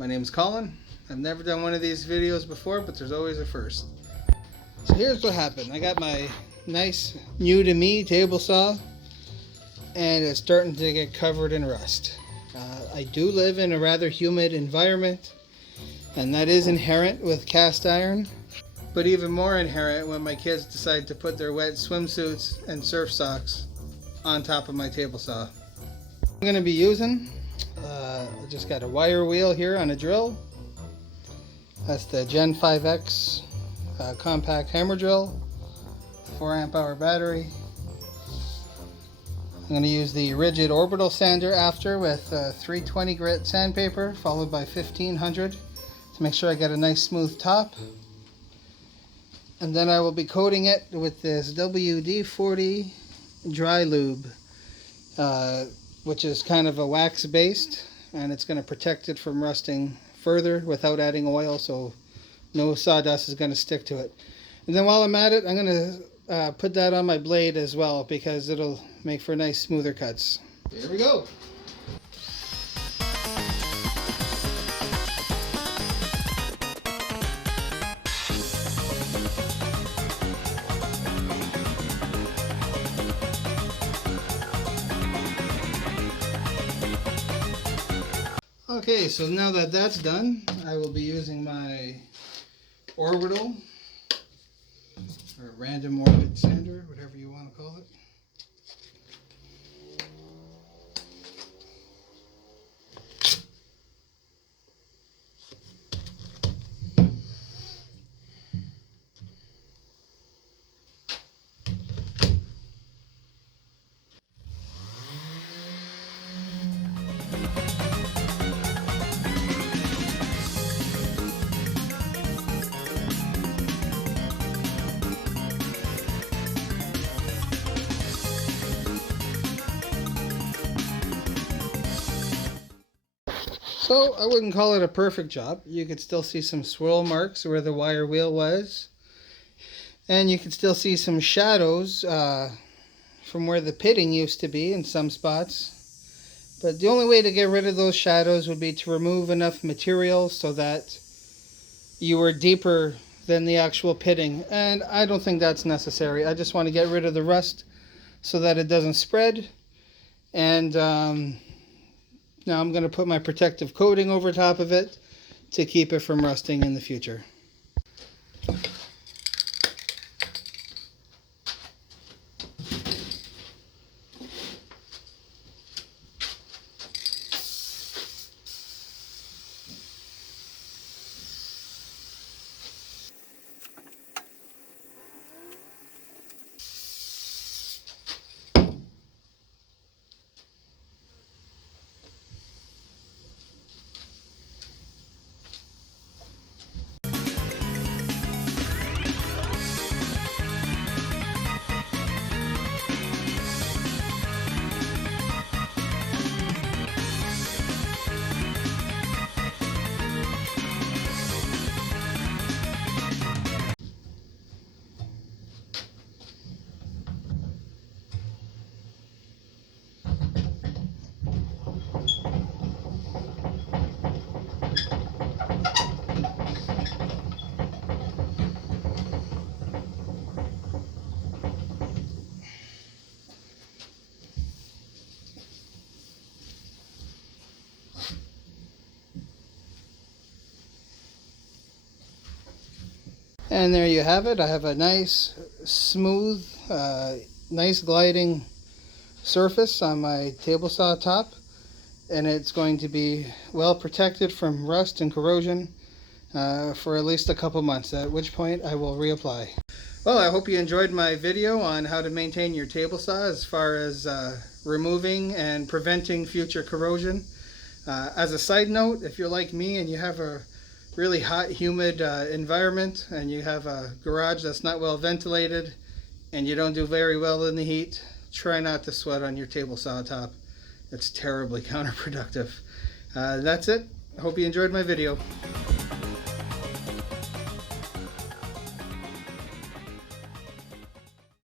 My name's Colin. I've never done one of these videos before, but there's always a first. So here's what happened. I got my nice new to me table saw and it's starting to get covered in rust. I do live in a rather humid environment, and that is inherent with cast iron, but even more inherent when my kids decide to put their wet swimsuits and surf socks on top of my table saw. I'm going to be using, I just got a wire wheel here on a drill. That's the Gen 5X compact hammer drill, 4 amp hour battery. I'm going to use the rigid orbital sander after with 320 grit sandpaper followed by 1500 to make sure I get a nice smooth top. And then I will be coating it with this WD-40 Dry Lube, which is kind of a wax based, and it's going to protect it from rusting further without adding oil, so no sawdust is going to stick to it. And then while I'm at it, I'm going to put that on my blade as well, because it'll make for nice smoother cuts. Here we go. Okay, so now that that's done, I will be using my orbital or random orbit sander, whatever you want to call it. So I wouldn't call it a perfect job. You could still see some swirl marks where the wire wheel was. And you can still see some shadows from where the pitting used to be in some spots. But the only way to get rid of those shadows would be to remove enough material so that you were deeper than the actual pitting. And I don't think that's necessary. I just want to get rid of the rust so that it doesn't spread. And now I'm going to put my protective coating over top of it to keep it from rusting in the future. And there you have it. I have a nice, smooth, nice gliding surface on my table saw top. And it's going to be well protected from rust and corrosion for at least a couple months, at which point I will reapply. Well, I hope you enjoyed my video on how to maintain your table saw as far as removing and preventing future corrosion. As a side note, if you're like me and you have a really hot, humid environment and you have a garage that's not well ventilated and you don't do very well in the heat, try not to sweat on your table saw top. It's terribly counterproductive. That's it. I hope you enjoyed my video.